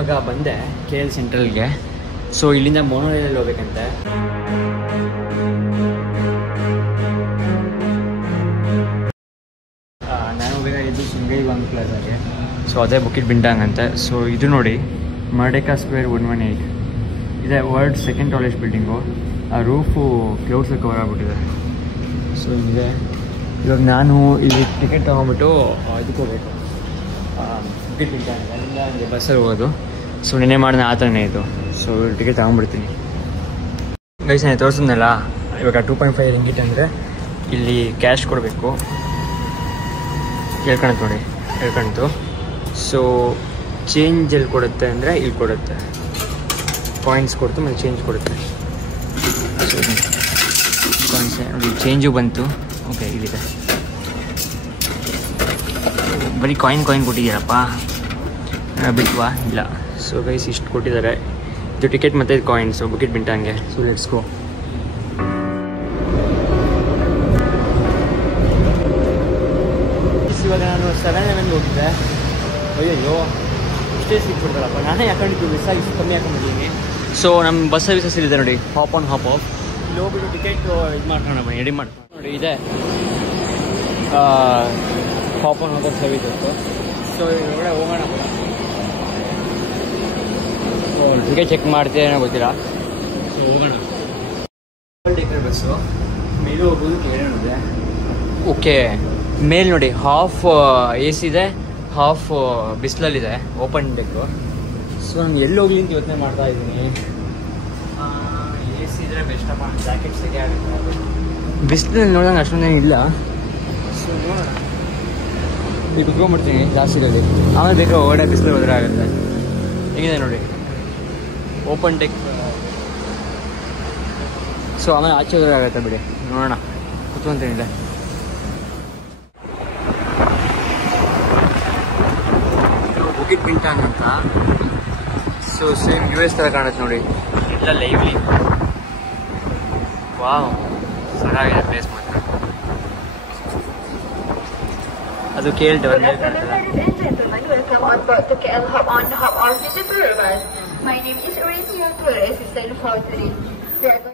ಇವಾಗ ಬಂದೆ KL ಸೆಂಟ್ರಲ್ಗೆ. So ಇಲ್ಲಿಂದ ಮೊನೊರೈಲಲ್ಲಿ ಹೋಗ್ಬೇಕಂತೆ. ನಾನು ಹೋಗಬೇಕಾಗಿದ್ದು ಸುಂಗೈವಾಂಗ್ ಪ್ಲಾಜಾಗೆ. ಸೊ ಅದೇ ಬುಕಿಟ್ ಬಿಂಟಾಂಗ್ ಅಂತೆ. ಸೊ ಇದು ನೋಡಿ ಮರ್ಡೆಕಾ ಸ್ಕ್ವೇರ್ 118 ಇದೆ. World second tallest building. ಆ ರೂಫು ಕ್ಲೌಡ್ಸ್ ಕವರ್ ಆಗಿಬಿಟ್ಟಿದೆ. ಸೊ ಇದೆ. ಇವಾಗ ನಾನು ಇಲ್ಲಿ ಟಿಕೆಟ್ ತೊಗೊಂಬಿಟ್ಟು ಇದಕ್ಕೆ ಹೋಗಬೇಕು, ಬುಕಿಟ್ ಬಿಂಟಾಂಗ್. ಅಲ್ಲಿಂದ ನನಗೆ ಬಸ್ಸಲ್ಲಿ ಹೋಗೋದು. ಸೊ ನೆನ್ನೆ ಮಾಡಿದ ಆ ಥರನೇ ಇದು. So ticket ತೊಗೊಂಡ್ಬಿಡ್ತೀನಿ. ಗೈಸ್ ನಾನು ತೋರಿಸಿದ್ನಲ್ಲ ಇವಾಗ 2.5 ರಿಂಗಿಟ್ ಅಂದರೆ ಇಲ್ಲಿ ಕ್ಯಾಶ್ ಕೊಡಬೇಕು. ಹೇಳ್ಕೊಳತ್ತು ನೋಡಿ, ಹೇಳ್ಕೊಳ್ತು. ಸೊ ಚೇಂಜ್ ಎಲ್ಲಿ ಕೊಡುತ್ತೆ ಅಂದರೆ ಇಲ್ಲಿ ಕೊಡುತ್ತೆ. ಕಾಯಿನ್ಸ್ ಕೊಡ್ತು ಮತ್ತು ಚೇಂಜ್ ಕೊಡುತ್ತೆ. ಸೊ ಕಾಯಿನ್ಸ್ ನೋಡಿ, ಚೇಂಜು ಬಂತು. ಓಕೆ, ಇಲ್ಲಿದೆ. ಬರೀ ಕಾಯಿನ್ ಕೊಟ್ಟಿದ್ದೀರಪ್ಪ, ಬಿಟ್ವಾ? ಇಲ್ಲ. ಸೊ ಗೈಸ್ ಇಷ್ಟು ಕೊಟ್ಟಿದ್ದಾರೆ. ಇದು ಟಿಕೆಟ್ ಮತ್ತು ಇದು ಕಾಯಿನ್ಸು ಬುಕಿಟ್ ಬಿಂಟಾಂಗೆ. So let's go. ಇವಾಗ ನಾನು 7 ಹೋಗಿದ್ದೆ. ಅಯ್ಯೋ ಇಷ್ಟೇ ಸಿಕ್ಬಿಡ್ತಾರಪ್ಪ. ನಾನೇ ಹಾಕೊಂಡಿದ್ದು ಮಿಸ್ ಆಗಿ ಕಮ್ಮಿ ಹಾಕೊಂಡಿದ್ದೀನಿ. ಸೊ ನಮ್ಮ ಬಸ್ ಸರ್ವಿಸಸ್ ಇದೆ ನೋಡಿ, ಹಾಪ್ ಆನ್ ಹಾಪ್ ಆಫ್. ಇಲ್ಲಿ ಹೋಗ್ಬಿಟ್ಟು ಟಿಕೆಟ್ ಇದು ಮಾಡ್ಕೊಂಡು ಬನ್ನಿ, ರೆಡಿ ಮಾಡ್ಕೊಂಡು ನೋಡಿ. ಇದೆ ಹಾಪ್ ಆನ್ ಹಾಪ್ ಆಫ್ ಸರ್ವಿಸ್ ಇತ್ತು. ಸೊ ಇವಾಗ ಹೋಗೋಣ. ಟಿಕೆಟ್ ಚೆಕ್ ಮಾಡ್ತೀರ ಏನೋ ಗೊತ್ತಿಲ್ಲ. ಸೊ ಹೋಗೋಣ. ಟಿಕೆಟ್ ಬಸ್ಸು ಮೇಲೂ ಹೋಗೋದು ಕೇಳಿದೆ. ಓಕೆ, ಮೇಲೆ ನೋಡಿ ಹಾಫ್ AC ಇದೆ, ಹಾಫ್ ಬಿಸಿಲಲ್ಲಿದೆ, ಓಪನ್ ಡೆಕ್ಕು. ಸೊ ನಾನು ಎಲ್ಲಿ ಹೋಗ್ಲಿ ಅಂತ ಯೋಚನೆ ಮಾಡ್ತಾ ಇದ್ದೀನಿ. AC ಇದ್ರೆ ಬೆಸ್ಟಪ್ಪ, ಜಾಕೆಟ್ ಸೆಕೆ ಆಗುತ್ತೆ. ಬಿಸಿಲಲ್ಲಿ ನೋಡಿದಂಗೆ ಅಷ್ಟೊಂದೇನು ಇಲ್ಲ. ಸೊ ನೋಡೋಣ, ಈಗ ಕುತ್ಕೊಂಡ್ಬಿಡ್ತೀನಿ ಜಾಸ್ತಿಯಲ್ಲಿ. ಆಮೇಲೆ ಬೇಕಾದ್ರೆ ಹೊರಗಡೆ ಬಿಸಿಲು ಹೋದ್ರೆ ಆಗುತ್ತೆ. ಹೇಗಿದೆ ನೋಡಿ, ಓಪನ್ ಡೆಕ್. ಸೊ ಆಮೇಲೆ ಆಚೆ ಹೋದ್ರೆ ಆಗುತ್ತೆ ಬಿಡಿ, ನೋಡೋಣ. ಕುತ್ಕೊಂತೇನಿಲ್ಲ. ಬುಕಿಟ್ ಬಿಂಟಾಂಗ್ ಅಂತ. ಸೊ ಸೇಮ್ US ಥರ ಕಾಣುತ್ತೆ ನೋಡಿ, ಎಲ್ಲ ಲೈವ್ಲಿ. ವಾವ್, ಸರಾಗಿದೆ ಪ್ಲೇಸ್ ಮಾತ್ರ. ಅದು KL ಟವರ್ ಮೇಲೆ ಕಾಣ್ತದೆ.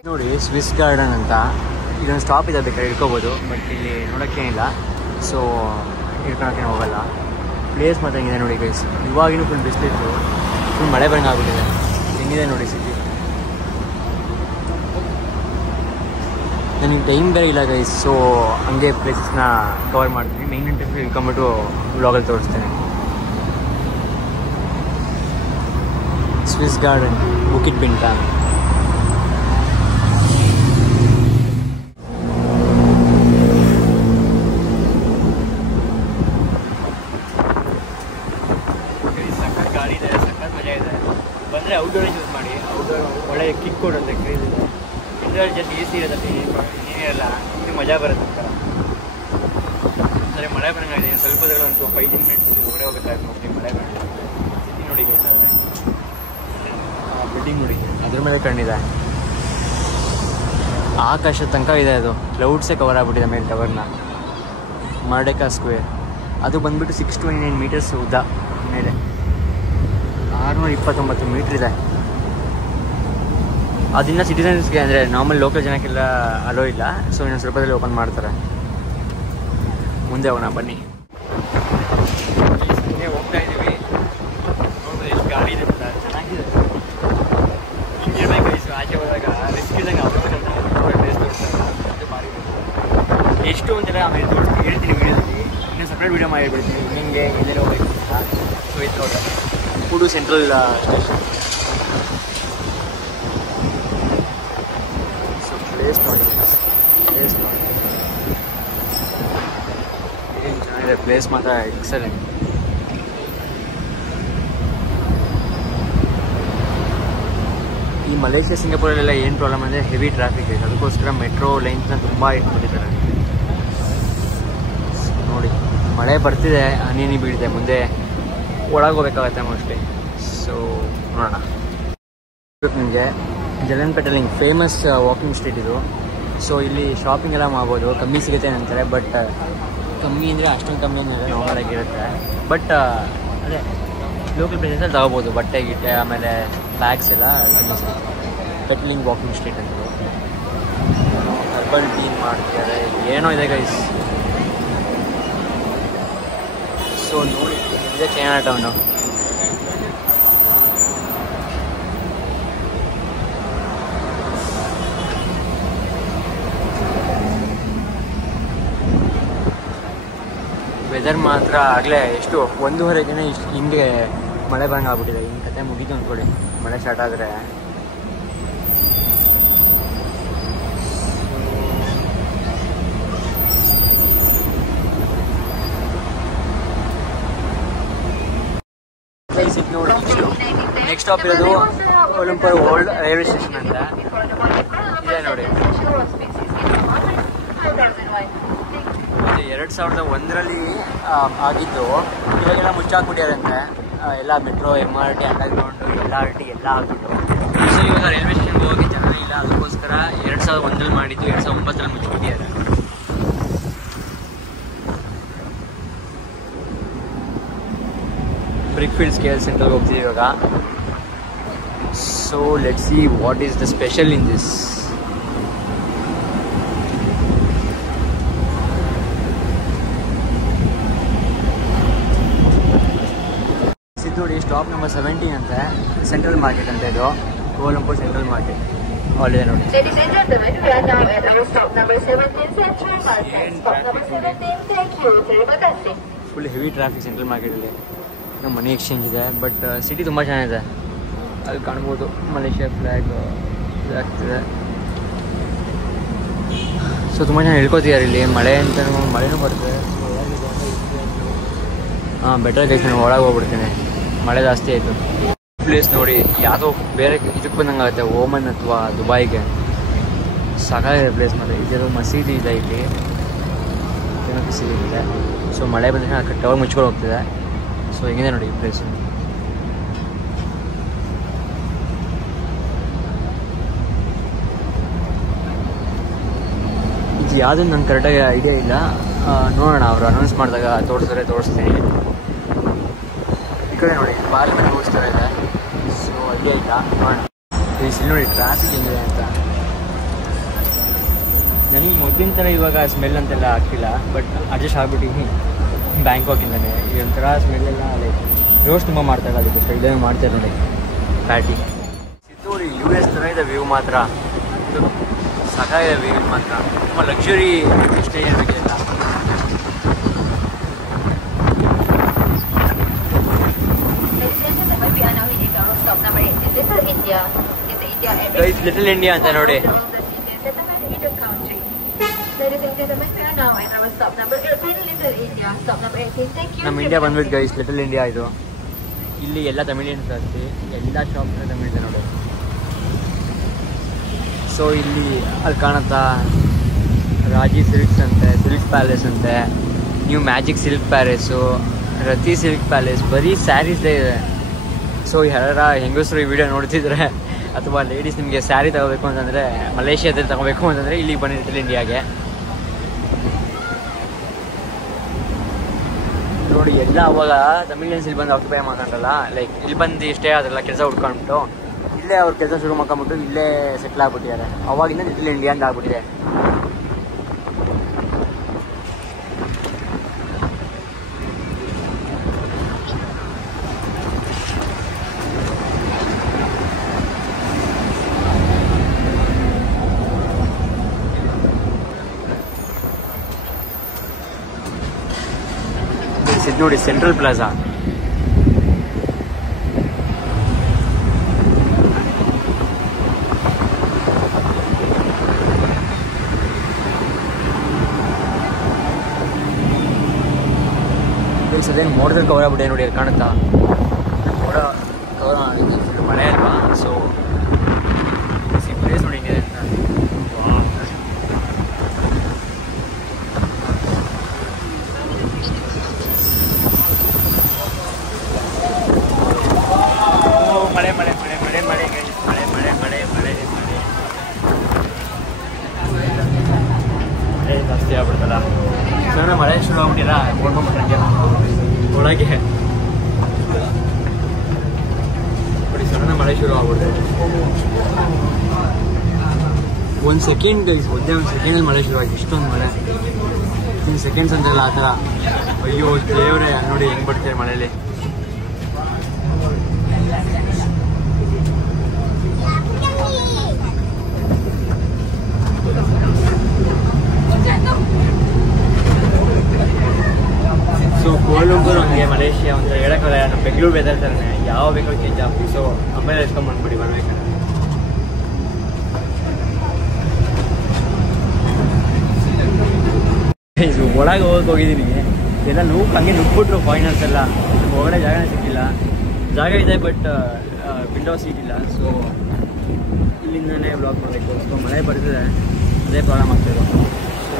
ನೋಡಿ ಸ್ವಿಸ್ ಗಾರ್ಡನ್ ಅಂತ. ಇದೊಂದು ಸ್ಟಾಪ್ ಇದೆ, ಬೇಕಾದ್ರೆ ಇಟ್ಕೋಬೋದು. ಬಟ್ ಇಲ್ಲಿ ನೋಡೋಕ್ಕೇನಿಲ್ಲ, ಸೊ ಇಟ್ಕೊಳಕ್ಕೆ ಹೋಗಲ್ಲ. ಪ್ಲೇಸ್ ಮಾತ್ರ ಹೆಂಗಿದೆ ನೋಡಿ ಗೈಸ್. ಇವಾಗಿನೂ ಫುಲ್ ಬಿಸಿಲಿತ್ತು, ಫುಲ್ ಮಳೆ ಬರಂಗೆ ಆಗ್ಬಿಟ್ಟಿದೆ. ಹೆಂಗಿದೆ ನೋಡಿ ಸಿಟಿ. ನನಗೆ ಟೈಮ್ ಬೇರೆ ಇಲ್ಲ ಗೈಸ್. ಸೊ ಹಂಗೆ ಪ್ಲೇಸಸ್ನ ಕವರ್ ಮಾಡ್ತೀನಿ. ಮೇನ್ ಟೈಮ್ ಇಟ್ಕೊಂಬಿಟ್ಟು ವ್ಲಾಗಲ್ಲಿ ತೋರಿಸ್ತೀನಿ. Swiss Garden, Bukit Bintang. ಬಂದರೆ ಔಟ್ಡೋರೇ ಚೂಸ್ ಮಾಡಿ. ಔಟ್ಡೋರ್ ಒಳ್ಳೆ ಕಿಕ್ ಕೊಡುತ್ತೆ, ಕ್ರೇಜ್ ಇದೆ. ಇಂಡೋರ್ ಜಸ್ಟ್ AC ಇರುತ್ತೆ, ನೀರೆಲ್ಲ ಇದು ಮಜಾ ಬರುತ್ತೆ ಅಂತ. ಸರಿ, ಮಳೆ ಬರಂಗಾಗಿದೆ. ಸ್ವಲ್ಪ ಒಂದು 5 ಮಿನಿಟ್ಸ್ ಹೊರಗಡೆ ಹೋಗಬೇಕಾಗುತ್ತೆ ಮೋಸ್ಟ್ಲಿ. ಮಳೆ ಬರೋದು ಸಿಟಿ ನೋಡಿ ಬೇಕಾದ್ರೆ. ಬಿಲ್ಡಿಂಗ್ ನೋಡಿ, ಅದ್ರ ಮೇಲೆ ಕಣ್ಣಿದೆ. ಆಕಾಶ ತನಕ ಇದೆ. ಅದು ಕ್ಲೌಡ್ಸೇ ಕವರ್ ಆಗಿಬಿಟ್ಟಿದೆ ಮೇಲೆ ಟವರ್ನ. ಮರ್ಡೆಕಾ ಸ್ಕ್ವೇರ್ ಅದು ಬಂದುಬಿಟ್ಟು 629 ಮೀಟರ್ಸ್ ಉದ್ದ. ಮೇಲೆ 629 ಮೀಟ್ರ್ ಇದೆ. ಅದನ್ನ ಸಿಟಿಸನ್ಸ್ಗೆ ಅಂದರೆ ನಾರ್ಮಲ್ ಲೋಕಲ್ ಜನಕ್ಕೆಲ್ಲ ಅಲೋ ಇಲ್ಲ. ಸೊ ಇನ್ನೊಂದು ಸ್ವಲ್ಪದಲ್ಲಿ ಓಪನ್ ಮಾಡ್ತಾರೆ. ಮುಂದೆ ಹೋಗೋಣ ಬನ್ನಿ. ಹೋಗ್ತಾ ಇದ್ದೀವಿ. ನೋಡ್ಬೋದು ಎಷ್ಟು ಗಾಡಿ ಇದೆ ಅಂತ, ಚೆನ್ನಾಗಿದೆ. ಹಿಂಗಿರ್ಬೇಕು ಐಸು. ಆಚೆ ಹೋದಾಗ ರಿಸ್ಕ್ ಇದ್ದಂಗೆ ಪ್ಲೇಸ್ ತೋರಿಸ್ತಾರೆ. ಅದು ಭಾರಿ ಎಷ್ಟು ಅಂತೆಲ್ಲ ಆಮೇಲೆ ತೋರಿಸ್ತೀನಿ, ಹೇಳ್ತೀನಿ ವೀಡಿಯೋದಲ್ಲಿ. ಇನ್ನೂ ಸಪ್ರೇಟ್ ವೀಡಿಯೋ ಮಾಡಿಬಿಡ್ತೀನಿ ನಿಮಗೆ ಎಲ್ಲೆಲ್ಲ ಹೋಗ್ಬೇಕು ಅಂತ. ಸೊ ಇದು ನೋಡ್ರಿ, ಕೂಡು ಸೆಂಟ್ರಲ್ ಸ್ಟೇಷನ್. ಸೊ ಪ್ಲೇಸ್ ನೋಡಿ, ಪ್ಲೇಸ್ ನೋಡಿ ಏನು ಚೆನ್ನಾಗಿದೆ. ಪ್ಲೇಸ್ ಮಾತ್ರ ಎಕ್ಸಲೆಂಟ್. ಈ ಮಲೇಷ್ಯಾ ಸಿಂಗಾಪುರಲ್ಲೆಲ್ಲ ಏನು ಪ್ರಾಬ್ಲಮ್ ಅಂದರೆ ಹೆವಿ ಟ್ರಾಫಿಕ್ ಇದೆ. ಅದಕ್ಕೋಸ್ಕರ ಮೆಟ್ರೋ ಲೈನ್ಸ್ನ ತುಂಬ ಇಟ್ಬಿಟ್ಟಿದ್ದಾರೆ ನೋಡಿ. ಮಳೆ ಬರ್ತಿದೆ, ಹನಿ ಬೀಳಿದೆ. ಮುಂದೆ ಒಳಗೋಗ್ಬೇಕಾಗತ್ತೆ ಮೋಸ್ಟ್ಲಿ. ಸೊ ನೋಡೋಣ. ನಿಮಗೆ ಜಲನ್ಪೇಟೆಲ್ಲಿ ಹಿಂಗೆ ಫೇಮಸ್ ವಾಕಿಂಗ್ ಸ್ಟ್ರೀಟ್ ಇದು. ಸೊ ಇಲ್ಲಿ ಶಾಪಿಂಗ್ ಎಲ್ಲ ಮಾಡ್ಬೋದು, ಕಮ್ಮಿ ಸಿಗುತ್ತೆ ಅಂತಾರೆ. ಬಟ್ ಕಮ್ಮಿ ಅಂದರೆ ಅಷ್ಟೊಂದು ಕಮ್ಮಿ ಅಂದರೆ ನಾರ್ಮಲ್ ಆಗಿರುತ್ತೆ. ಬಟ್ ಅದೇ ಲೋಕಲ್ ಪ್ಲೇಸಲ್ಲಿ ತಗೋಬೋದು, ಬಟ್ಟೆ ಗಿಟ್ಟೆ ಆಮೇಲೆ ಬ್ಯಾಗ್ಸ್ ಎಲ್ಲ ಪೆಟ್ಲಿಂಗ್ ವಾಕಿಂಗ್ ಸ್ಟ್ರೀಟ್ ಅಂತ ಹರ್ಬಲ್ ಟೀನ್ ಮಾಡ್ತಿದ್ದಾರೆ, ಏನೋ ಇದೆ ಗೈಸ್. ಸೊ ನೋಡಿ, ಇದೆ ಚೈನಾ ಟೌನು. ವೆದರ್ ಮಾತ್ರ ಆಗಲೇ ಎಷ್ಟು 1:30ಗೆ ಇಷ್ಟು ಹಿಂಗೆ ಮಳೆ ಬಂದಂಗೆ ಆಗ್ಬಿಟ್ಟಿದೆ. ಹಿಂಗೆ ಕತೆ ಮುಗೀತು ಅಂದ್ಕೊಳ್ಳಿ, ಮಳೆ ಸ್ಟಾರ್ಟ್ ಆದರೆ. ನೋಡಿ ನೆಕ್ಸ್ಟ್ ಸ್ಟಾಪ್ ಇರೋದು ಒಲಂಪುರ್ ಓಲ್ಡ್ ರೈಲ್ವೆ ಸ್ಟೇಷನ್ ಅಂತ ಇದೆ ನೋಡಿ. 2001ರಲ್ಲಿ ಆಗಿದ್ದು, ಇವಾಗೆಲ್ಲ ಮುಚ್ಚಾಕ್ಬಿಟ್ಟಿದಂತೆ ಎಲ್ಲ ಮೆಟ್ರೋ, MRT, ಅಂಡರ್ಗ್ರೌಂಡು, LRT ಎಲ್ಲ ಆಗ್ಬಿಟ್ಟು. ಸೊ ಇವಾಗ ರೈಲ್ವೆ ಸ್ಟೇಷನ್ಗೆ ಹೋಗಿ ಜನ ಇಲ್ಲ, ಅದಕ್ಕೋಸ್ಕರ 2001ರಲ್ಲಿ ಮಾಡಿದ್ದು 2009ರಲ್ಲಿ ಮುಚ್ಚಿಬಿಟ್ಟಿದ್ದಾರೆ. ಬ್ರಿಕ್ಫೀಲ್ಡ್ ಸ್ಕೇಲ್ ಸೆಂಟರ್ಗೆ ಹೋಗ್ತೀವಿ ಇವಾಗ. So let's see what is the special in this. ನೋಡಿ, ಸ್ಟಾಪ್ ನಂಬರ್ 17 ಅಂತ, ಸೆಂಟ್ರಲ್ ಮಾರ್ಕೆಟ್ ಅಂತ ಇದು, ಕೋಲಂಪುರ್ ಸೆಂಟ್ರಲ್ ಮಾರ್ಕೆಟ್ ಅಲ್ಲಿದೆ ನೋಡಿ. ಫುಲ್ ಹೆವಿ ಟ್ರಾಫಿಕ್ ಸೆಂಟ್ರಲ್ ಮಾರ್ಕೆಟಲ್ಲಿ. ನಮ್ಮ ಮನಿ ಎಕ್ಸ್ಚೇಂಜ್ ಇದೆ, ಬಟ್ ಸಿಟಿ ತುಂಬ ಚೆನ್ನಾಗಿದೆ. ಅಲ್ಲಿ ಕಾಣ್ಬೋದು ಮಲೇಷ್ಯಾ ಫ್ಲ್ಯಾಗ್ ಆಗ್ತಿದೆ. ಸೊ ತುಂಬ ಜನ ಹೇಳ್ಕೊತಿದ್ದಾರೆ ಇಲ್ಲಿ, ಮಳೆ ಅಂತಲೂ ಮಳೆನೂ ಬರುತ್ತೆ. ಹಾಂ, ಬೆಟರ್ ಗೈಸ್, ನಾನು ಒಳಗೆ ಹೋಗ್ಬಿಡ್ತೇನೆ, ಮಳೆ ಜಾಸ್ತಿ ಆಯಿತು. ಪ್ಲೇಸ್ ನೋಡಿ, ಯಾವುದೋ ಬೇರೆ ಇದಕ್ಕೆ ಬಂದಂಗೆ ಆಗುತ್ತೆ, ಓಮನ್ ಅಥವಾ ದುಬೈಗೆ. ಸಾಕಾಗಿದೆ ಪ್ಲೇಸ್ ಮೇಲೆ. ಇದೆಲ್ಲ ಮಸೀದಿ ಇದೆ ಇಲ್ಲಿ, ಮಸೀದಿ ಇದೆ. ಸೊ ಮಳೆ ಬಂದರೆ ಟವರ್ ಮುಚ್ಕೊಂಡು ಹೋಗ್ತಿದೆ. ಸೊ ಹೆಂಗಿದೆ ನೋಡಿ ಈ ಪ್ಲೇಸ್. ಇದು ಯಾವುದನ್ನು ನಂಗೆ ಕರೆಕ್ಟಾಗಿ ಐಡಿಯಾ ಇಲ್ಲ, ನೋಡೋಣ, ಅವರು ಅನೌನ್ಸ್ ಮಾಡಿದಾಗ ತೋರಿಸ್ತೀನಿ. ಈ ಕಡೆ ನೋಡಿ ಪಾರ್ಲಿಮೆಂಟ್ ತೋರಿಸ್ತಾರೆ ಇದೆ. ಸೊ ಐಡಿಯಾ ಇಲ್ಲ, ನೋಡೋಣ. ಇಲ್ಲಿ ನೋಡಿ ಟ್ರಾಫಿಕ್ ಹೆಂಗಿದೆ ಅಂತ. ನನಗೆ ಮೊದಲಿನ ಥರ ಇವಾಗ ಸ್ಮೆಲ್ ಅಂತೆಲ್ಲ ಆಗ್ತಿಲ್ಲ, ಬಟ್ ಅಡ್ಜಸ್ಟ್ ಆಗ್ಬಿಟ್ಟಿನಿ ಬ್ಯಾಂಕಾಕಿಂದನೇ. ಈ ಒಂಥರ ಸ್ಮೆಲ್ಲೆಲ್ಲ ಲೈಕ್ ರೋಸ್ಟ್ ತುಂಬ ಮಾಡ್ತಾರೆ, ಅದಕ್ಕೆ ಇದನ್ನು ಮಾಡ್ತಾರೆ ನೋಡಿ ಪ್ಯಾಟಿ. ಇದು ನೋಡಿ US ಥರ ಇದೆ ವ್ಯೂ ಮಾತ್ರ, ಇದು ಸಾಕಾಗಿದೆ ವ್ಯೂ ಮಾತ್ರ. ತುಂಬ ಲಕ್ಸುರಿ ಎಷ್ಟೇ ಏನಾಗಿಲ್ಲ. ಲಿಟಲ್ ಇಂಡಿಯಾ ಅಂತ ನೋಡಿ. ನಮ್ಮ ಇಂಡಿಯಾ ಬಂದ್ಬಿಟ್ಟು ಗೈಸ್, ಲಿಟಲ್ ಇಂಡಿಯಾ ಇದು. ಇಲ್ಲಿ ಎಲ್ಲ ತಮಿಳಿಯನ್ಸ್ ಜಾಸ್ತಿ, ಎಲ್ಲ ಶಾಪ್ಸ್ ತಮಿಳಿದೆ ನೋಡಿ. ಸೊ ಇಲ್ಲಿ ಅಲ್ಲಿ ಕಾಣುತ್ತಾ ರಾಜಿ ಸಿಲ್ಕ್ಸ್ ಅಂತೆ, ಸಿಲ್ಕ್ ಪ್ಯಾಲೇಸ್ ಅಂತೆ, ನ್ಯೂ ಮ್ಯಾಜಿಕ್ ಸಿಲ್ಕ್ ಪ್ಯಾಲೇಸು, ರತಿ ಸಿಲ್ಕ್ ಪ್ಯಾಲೇಸ್, ಬರೀ ಸ್ಯಾರೀಸ್ದೇ ಇದೆ. ಸೊ ಯಾರ ಹೆಂಗಸರು ಈ ವಿಡಿಯೋ ನೋಡ್ತಿದ್ರೆ ಅಥವಾ ಲೇಡೀಸ್ ನಿಮಗೆ ಸ್ಯಾರಿ ತಗೋಬೇಕು ಅಂತಂದರೆ, ಮಲೇಷ್ಯಾದಲ್ಲಿ ತಗೋಬೇಕು ಅಂತಂದರೆ ಇಲ್ಲಿಗೆ ಬನ್ನಿ ಲಿಟಲ್ ಇಂಡಿಯಾಗೆ. ನೋಡಿ ಎಲ್ಲ ಅವಾಗ ತಮಿಳಿಯನ್ಸ್ ಇಲ್ಲಿ ಬಂದು ಆಕ್ಯುಪೈ ಮಾಡ್ಕೊಂಡ್ರಲ್ಲ, ಲೈಕ್ ಇಲ್ಲಿ ಬಂದು ಸ್ಟೇ ಆದ್ರಲ್ಲ, ಕೆಲಸ ಹುಡ್ಕೊಂಡ್ಬಿಟ್ಟು ಇಲ್ಲೇ ಅವ್ರ ಕೆಲಸ ಶುರು ಮಾಡ್ಕೊಂಬಿಟ್ಟು ಇಲ್ಲೇ ಸೆಟ್ಲ್ ಆಗ್ಬಿಟ್ಟಿದ್ದಾರೆ. ಅವಾಗಿಂದ ಲಿಟಲ್ ಇಂಡಿಯಾ ಅಂತ ಆಗ್ಬಿಟ್ಟಿದೆ. ಇದು ನೋಡಿ ಸೆಂಟ್ರಲ್ ಪ್ಲಾಜಾ. ಅದೇನು ಮೋಡದಲ್ಲಿ ಕವರ್ ಆಗ್ಬಿಟ್ಟೆ ನೋಡಿ, ಅಲ್ಲಿ ಕಾಣುತ್ತಾ ಮೋಡ ಕವರ್ ಮಾಡಿದ್ದು, ಫುಲ್ ಮಳೆ ಅಲ್ವಾ. ಸೊ ಪ್ಲೇಸ್ ನೋಡಿ ಹಿಂಗಿದೆ ಅಂತ. ಮಳೆ ಮಳೆ ಮಳೆ ಮಳೆ ಮಳೆ ಮಳೆ ಮಳೆ ಮಳೆ ಮಳೆ ಮಳೆ ಜಾಸ್ತಿ ಆಗ್ಬಿಡ್ತಲ್ಲ. ಸೊ ಮಳೆ ಶುರು ಆಗ್ಬಿಟ್ಟಿಲ್ಲ, ಓಡ್ಕೊಂಡ್ಬಿಟ್ರೆ ಒಳಗೆ ಶುರು ಆಗ್ಬಿಡ್ತದೆ. ಒಂದು ಸೆಕೆಂಡ್ ಒಂದೇ ಒಂದು ಸೆಕೆಂಡಲ್ಲಿ ಮಳೆ ಶುರುವಾಗಿ ಇಷ್ಟೊಂದು ಮಳೆ. ಇನ್ನು ಸೆಕೆಂಡ್ಸ್ ಅಂತೆಲ್ಲ ಆ ಥರ. ಅಯ್ಯೋ ದೇವರೇ, ನೋಡಿ ಹೆಂಗೆ ಬರ್ತಾರೆ ಮಳೆಯಲ್ಲಿ. ಸೊ ಕೋಲಂಬೂರ್ ಹಂಗೆ ಮಲೇಷಿಯಾ ಅಂತ ಹೇಳೋಕ್ಕಲ್ಲ, ನಮ್ಮ ಬೆಂಗಳೂರು ವೆದರ್ ಥರನೇ ಯಾವ ಬೇಕಾದ್ರೂ ಚೇಂಜ್ ಆಗ್ತೀವಿ. ಸೊ ಆಮೇಲೆ ಎಸ್ಕೊಂಡ್ಬಂದ್ಬಿಡಿ ಬರ್ಬೇಕು. ಇದು ಒಳಗೆ ಹೋಗಿದ್ದೀನಿ ಎಲ್ಲ ಹಂಗೆ ನುಗ್ಬಿಟ್ರು ಫೈನಲ್ಸ್ ಎಲ್ಲ. ಒಳಗಡೆ ಜಾಗನೇ ಸಿಕ್ಕಿಲ್ಲ. ಜಾಗ ಇದೆ ಬಟ್ ವಿಂಡೋ ಸೀಟ್ ಇಲ್ಲ. ಸೊ ಇಲ್ಲಿಂದನೇ ಬ್ಲಾಗ್ ಮಾಡಬೇಕು. ಸೊ ಮಳೆ ಬರ್ತಿದೆ, ಅದೇ ಪ್ರಾಬ್ಲಮ್ ಆಗ್ತಿದೆ.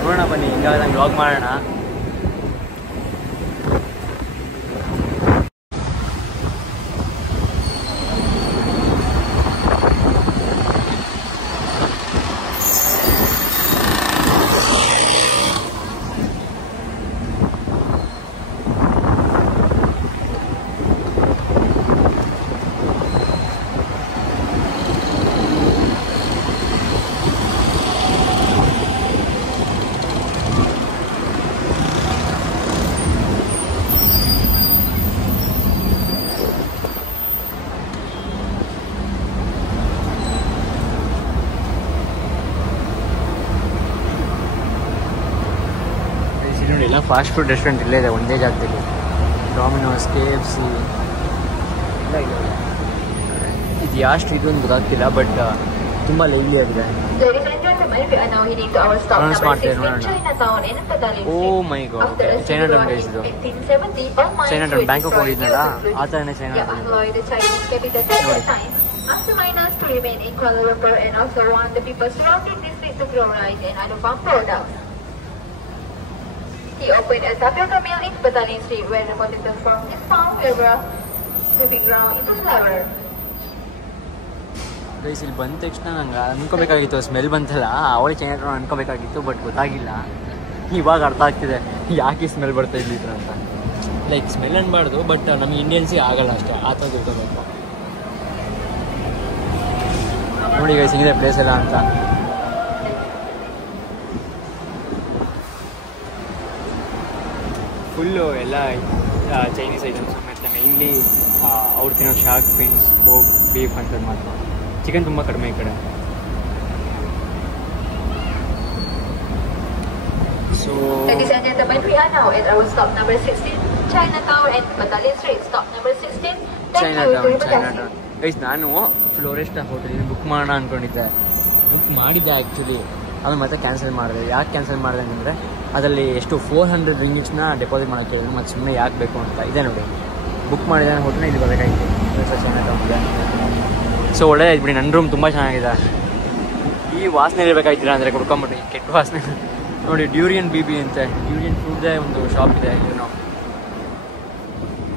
ನೋಡೋಣ ಬನ್ನಿ, ಹಿಂಗಾಗಿ ಬ್ಲಾಗ್ ಮಾಡೋಣ. ಎಲ್ಲ ಫಾಸ್ಟ್ ಫುಡ್ ರೆಸ್ಟೋರೆಂಟ್ ಇಲ್ಲೇ ಇದೆ ಒಂದೇ ಜಾಗದಲ್ಲಿ. ಡಾಮಿನೋಸ್, KFC ಎಲ್ಲ ಇದೆ. ಇದು ಯಾವ ಸ್ಟ್ರೀಟ್ ಅಂತ ಗೊತ್ತಾಗ್ತಿಲ್ಲ, ಬಟ್ ತುಂಬ ಲೈವ್ಲಿ ಆಗಿದೆ. ಪ್ರೊನೌನ್ಸ್ ಮಾಡ್ತೇವೆ ನೋಡೋಣ. ಓ ಮೈ ಗಾಡ್, ಚೈನಾ ಟೌನ್ ಗೈಸ್ ಇದು. ಚೈನಾ ಟೌನ್ ಬ್ಯಾಂಕಾಕ್ ಹೋಗಿದ್ನಲ್ಲ ಆ ಥರನೇ ಚೈನಾ ಟೌನ್. ನೋಡಿ He opened a Tapioca mill in Battalion Street where the potato farm is found where the big ground into flour. Guys ಇಲ್ಲಿ ಬಂದ ತಕ್ಷಣ ನಂಗೆ ಅನ್ಕೋಬೇಕಾಗಿತ್ತು, ಸ್ಮೆಲ್ ಬಂತಲ್ಲ ಅವಳೇ ಚೈನಾ ಟೌನ್ ಅನ್ಕೋಬೇಕಾಗಿತ್ತು, ಬಟ್ ಗೊತ್ತಾಗಿಲ್ಲ. ಇವಾಗ ಅರ್ಥ ಆಗ್ತಿದೆ ಯಾಕೆ ಸ್ಮೆಲ್ ಬರ್ತಾ ಇದ್ದಿತ್ತು ಅಂತ. ಲೈಕ್ ಸ್ಮೆಲ್ ಅನ್ಬಾರ್ದು, ಬಟ್ ನಮಗೆ ಇಂಡಿಯನ್ಸಿಗೆ ಆಗಲ್ಲ ಅಷ್ಟೇ, ಆ ಥರ ತಿಳ್ಕೋಬೇಕು. ನೋಡಿ ಗೈಸ್ ಹಿಂಗಿದೆ ಪ್ಲೇಸ್ ಎಲ್ಲ ಅಂತ. ಫುಲ್ಲು ಎಲ್ಲ ಚೈನೀಸ್ ಐಟಮ್ಸ್. ಮತ್ತು ಮೇನ್ಲಿ ಅವ್ರು ತಿನ್ನೋ ಶಾರ್ಕ್ ಫಿನ್ಸ್, ಹೋಗ್ ಬೀಫ್ ಅಂತದ್ದು ಮಾತ್ರ. ಚಿಕನ್ ತುಂಬ ಕಡಿಮೆ ಈ ಕಡೆ. So Ladies and gentlemen, we are now at our stop number 16, Chinatown and Battalion Street. Stop number 16. Chinatown guys. ನಾನು ಫ್ಲೋರೆಸ್ಟಾ ಹೋಟೆಲ್ ಬುಕ್ ಮಾಡೋಣ ಅಂದ್ಕೊಂಡಿದ್ದೆ. ಬುಕ್ ಮಾಡಿದ್ದೆ ಆ್ಯಕ್ಚುಲಿ, ಅದು ಮತ್ತೆ ಕ್ಯಾನ್ಸಲ್ ಮಾಡಿದೆ. ಯಾಕೆ ಕ್ಯಾನ್ಸಲ್ ಮಾಡಿದೆ ಅಂದರೆ ಅದರಲ್ಲಿ ಎಷ್ಟು 400 ರಿಂಗಿಟ್ಸ್ನ ಡೆಪಾಸಿಟ್ ಮಾಡೋಕ್ಕೆ ಹೇಳಿದ್ರು. ಮತ್ತು ಸುಮ್ಮನೆ ಯಾಕೆ ಬೇಕು ಅಂತ. ಇದೆ ನೋಡಿ, ಬುಕ್ ಮಾಡಿದೆ ಹೋಟೆಲ್ ಇಲ್ಲಿ ಬರಬೇಕಾಗಿತ್ತು. ಚೈನಾಟೌನ್ಗೆ. ಸೊ ಒಳ್ಳೆಯದಾಯ್ತು ಬಿಡಿ. ನನ್ನ ರೂಮ್ ತುಂಬ ಚೆನ್ನಾಗಿದೆ. ಈ ವಾಸನೆ ಇರಬೇಕಾಯ್ತಿಲ್ಲ ಅಂದರೆ ಕುಡ್ಕೊಂಬಿಟ್ಟು ಕೆಟ್ಟ ವಾಸನೆ. ನೋಡಿ ಡ್ಯೂರಿಯನ್ BB ಅಂತೆ, ಡ್ಯೂರಿಯನ್ ಫ್ರೂಟ್ದೇ ಒಂದು ಶಾಪ್ ಇದೆ. ಏನೋ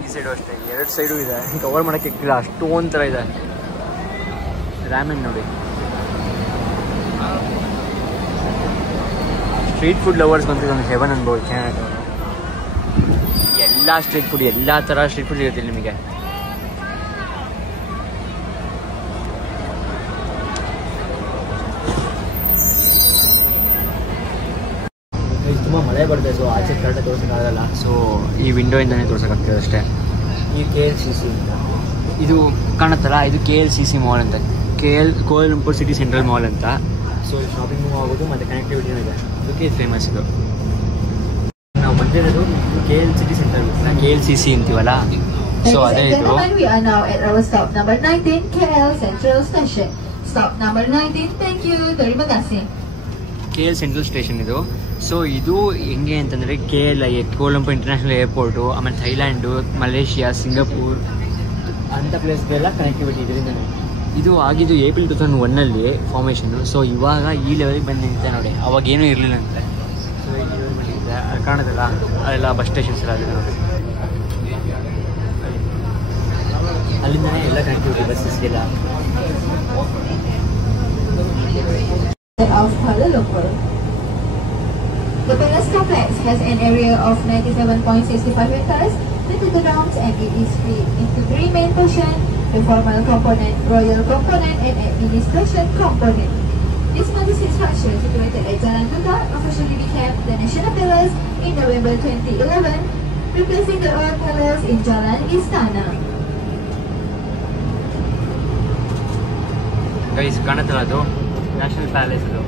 ಈ ಸೈಡು ಅಷ್ಟೇ, 2 ಸೈಡು ಇದೆ. ಕವರ್ ಮಾಡೋಕ್ಕೆ ಇಕ್ಕಿಲ್ಲ, ಅಷ್ಟೊಂದು ಥರ ಇದೆ. ರಾಮೆನ್ ನೋಡಿ. ಸ್ಟ್ರೀಟ್ ಫುಡ್ ಲವರ್ಸ್ ಬಂದಿದ್ದು ಒಂದು ಹೆವನ್ ಅನ್ಬೋದು ಚೈನಾಟೌನು. ಎಲ್ಲ ಸ್ಟ್ರೀಟ್ ಫುಡ್, ಎಲ್ಲ ಥರ ಸ್ಟ್ರೀಟ್ ಫುಡ್ ಸಿಗುತ್ತೆ ನಿಮಗೆ. ತುಂಬ ಮಳೆ ಬರ್ತದೆ. ಸೊ ಆಚೆ ಕರೆಕ್ಟಾಗಿ ತೋರ್ಸೋಕ್ಕಾಗಲ್ಲ. ಸೊ ಈ ವಿಂಡೋಯಿಂದನೇ ತೋರ್ಸೋಕ್ಕಾಗ್ತದೆ ಅಷ್ಟೇ. ಈ KLCC ಅಂತ ಇದು ಕಾಣುತ್ತಲ್ಲ, ಇದು KLCC ಮಾಲ್ ಅಂತ, ಕೋಲಾಲಂಪುರ್ ಸಿಟಿ ಸೆಂಟ್ರಲ್ ಮಾಲ್ ಅಂತ. ಸೊ ಶಾಪಿಂಗ್ ಆಗೋದು ಮತ್ತು ಕನೆಕ್ಟಿವಿಟಿನೂ ಇದೆ, ಅದಕ್ಕೆ ಫೇಮಸ್ ಇದು. ನಾವು ಬಂದಿರೋದು KL ಸಿಟಿ ಸೆಂಟ್ರಲ್, KLCC ಅಂತೀವಲ್ಲ. ಸೊ ಅದೇ ಇದು. We are now at our stop number 19, KL Central Station. Stop number 19. Thank you. Terima kasih. KL central station ಇದು. ಸೊ ಇದು ಹೆಂಗೆ ಅಂತಂದರೆ KLIA, ಕೋಲಂಪುರ್ ಇಂಟರ್ನ್ಯಾಷನಲ್ ಏರ್ಪೋರ್ಟು, ಆಮೇಲೆ ಥೈಲ್ಯಾಂಡು, ಮಲೇಷಿಯಾ, ಸಿಂಗಾಪುರ್ ಅಂಥ ಪ್ಲೇಸ್ಗೆಲ್ಲ connectivity ಇದರಿಂದನೇ. ಇದು ಆಗಿದ್ದು April 2001 ಫಾರ್ಮೇಷನ್ನು. ಸೊ ಇವಾಗ ಈ ಲೆವೆಲಿಗೆ ಬಂದು ನಿಂತಿದೆ ನೋಡಿ. ಅವಾಗ ಏನೂ ಇರಲಿಲ್ಲ ಅಂತೆ. ಸೊ ಈ ಲೆವೆಲ್ ಬಂದಿದೆ, ಅದು ಕಾಣುತ್ತಲ್ಲ, ಅದೆಲ್ಲ ಬಸ್ ಸ್ಟೇಷನ್ಸ್ ಎಲ್ಲ ಆಗಿದೆ ನೋಡಿ. ಅಲ್ಲಿಂದನೇ ಎಲ್ಲ connectivity ಬಸ್ಸಸ್ಗೆಲ್ಲ. Of Kuala Lumpur. The Palace Complex has an area of 97.65 hectares, 22 grounds, and it is split into 3 main portions the formal component, royal component, and administration component. This multi-seat structure situated at Jalan Duta officially became the National Palace in November 2011, replacing the old palace in Jalan Istana. Guys ಕಾಣುತ್ತಲ್ಲ ಅದು national palace ಅದು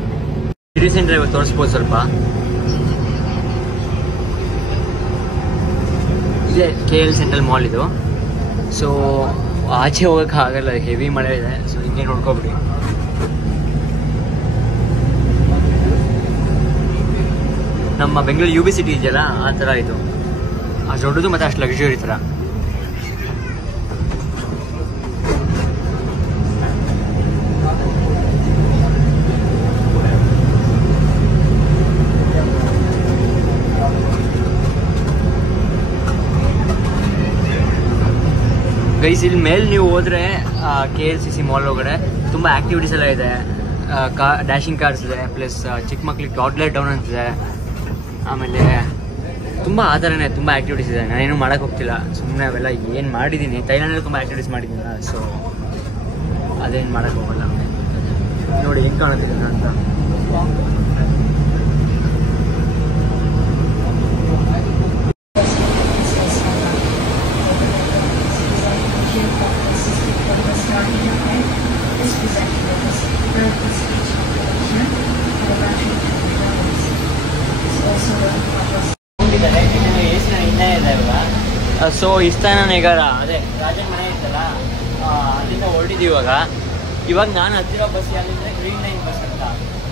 recent ಆಗಿ ತೋರಿಸ್ಬೋದು ಸ್ವಲ್ಪ. ಇದೇ KL central mall ಇದು. So ಆಚೆ ಹೋಗೋಕೆ ಆಗಲ್ಲ, ಹೆವಿ ಮಳೆ ಇದೆ. ಸೊ ಹಿಂಗೆ ನೋಡ್ಕೊಬಿಡಿ. ನಮ್ಮ ಬೆಂಗಳೂರು UB ಸಿಟಿ ಇದೆಯಲ್ಲ ಆ ಥರ ಇದು, ಅಷ್ಟು ದೊಡ್ಡದು ಮತ್ತು ಅಷ್ಟು ಲಕ್ಸುರಿ ಥರ. ಗೈಸ್ ಇಲ್ಲಿ ಮೇಲೆ ನೀವು ಹೋದರೆ KLCC ಮಾಲ್ ಒಳಗಡೆ ತುಂಬ ಆ್ಯಕ್ಟಿವಿಟೀಸ್ ಎಲ್ಲ ಇದೆ. ಡ್ಯಾಶಿಂಗ್ ಕಾರ್ಸ್ ಇದೆ, ಪ್ಲಸ್ ಚಿಕ್ಕ ಮಕ್ಳಿಗೆ ಟಾಡ್ಲರ್ ಡೌನ್ ಅಂತಿದೆ. ಆಮೇಲೆ ತುಂಬ ಆ ಥರನೇ ತುಂಬ ಆ್ಯಕ್ಟಿವಿಟೀಸ್ ಇದೆ. ನಾನೇನು ಮಾಡೋಕ್ಕೆ ಹೋಗ್ತಿಲ್ಲ, ಸುಮ್ಮನೆ ಅವೆಲ್ಲ ಏನು ಮಾಡಿದ್ದೀನಿ. ಥೈಲ್ಯಾಂಡಲ್ಲಿ ತುಂಬ ಆ್ಯಕ್ಟಿವಿಟೀಸ್ ಮಾಡಿದ್ದೀನಲ್ಲ, ಸೊ ಅದೇನು ಮಾಡೋಕ್ಕೆ ಹೋಗಲ್ಲ. ನೋಡಿ ಹೆಂಗೆ ಕಾಣುತ್ತಿದೆ ಅಂತ. ಸೊ ಇಸ್ತಾನ ನೆಗಾರ ಅದೇ ರಾಜನ ಮನೆ ಇತ್ತಲ್ಲ, ಅಲ್ಲಿಂದ ಹೊರಟಿದ್ದೀವಿ ಇವಾಗ ನಾನು ಹತ್ತಿರೋ ಬಸ್ ಯಾವ್ದಂದರೆ ಗ್ರೀನ್ ಲೈನ್ ಬಸ್ ಅಂತ.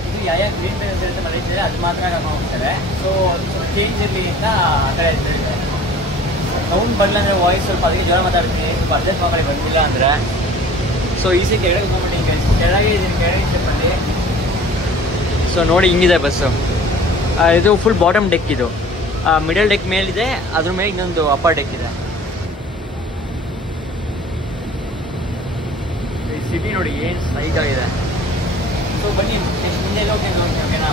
ಇದು ಯಾವ ಗ್ರೀನ್ ಲೈನ್ ಅಂತ ಮರೀತಿದೆ, ಅದು ಮಾತ್ರ ಕರ್ಕೊಂಡು ಹೋಗ್ತಾರೆ. ಸೊ ಚೇಂಜ್ ಇರಲಿ ಅಂತ ಆ ಕಡೆ ಇರ್ತಾರೆ. ಸೌಂಡ್ ಬರಲ್ಲ ಅಂದರೆ ವಾಯ್ಸ್ ಸ್ವಲ್ಪ ಅದಕ್ಕೆ ಜ್ವರ ಮಾತಾಡ್ತೀನಿ, ಸ್ವಲ್ಪ ಅಡ್ಜಸ್ಟ್ ಮಾಡಿ ಬಂದಿಲ್ಲ ಅಂದರೆ. ಸೊ ಈಸಿ ಕೆಳಗೆ ಹೋಗ್ಬಿಟ್ಟು ಕೆಳಗೆ ಇದ್ದೀನಿ, ಕೆಳಗೆ ಸ್ಟೆಪ್ಪಲ್ಲಿ. ಸೊ ನೋಡಿ ಹಿಂಗಿದೆ ಬಸ್ಸು. ಇದು ಫುಲ್ ಬಾಟಮ್ ಡೆಕ್, ಇದು ಮಿಡಲ್ ಡೆಕ್ ಮೇಲಿದೆ, ಅದ್ರ ಮೇಲೆ ಇನ್ನೊಂದು ಅಪ್ಪರ್ ಡೆಕ್ ಇದೆ. ಸಿಟಿ ನೋಡಿ ಏನು ಸೈಟ್ ಆಗಿದೆ. ಸೊ ಬನ್ನಿ ನೆಕ್ಸ್ಟ್ ಮುಂದೆ ಹೋಗ್ತೀನಿ ನೋಡಿ, ಓಕೆನಾ?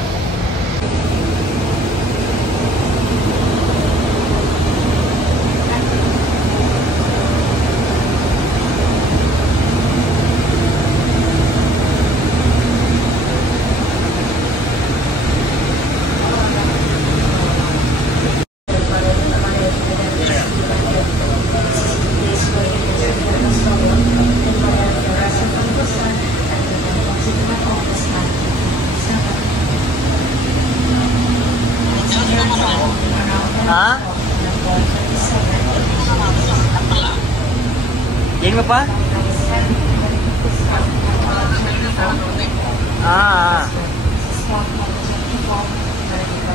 ಏನಪ್ಪ?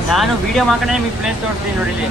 ನಾನು ವಿಡಿಯೋ ಮಾಡ್ಕೊಂಡೆ ನಿಮಗೆ ಪ್ಲೇಸ್ ತೋರಿಸ್ತೀನಿ ನೋಡಿ ಇಲ್ಲಿ.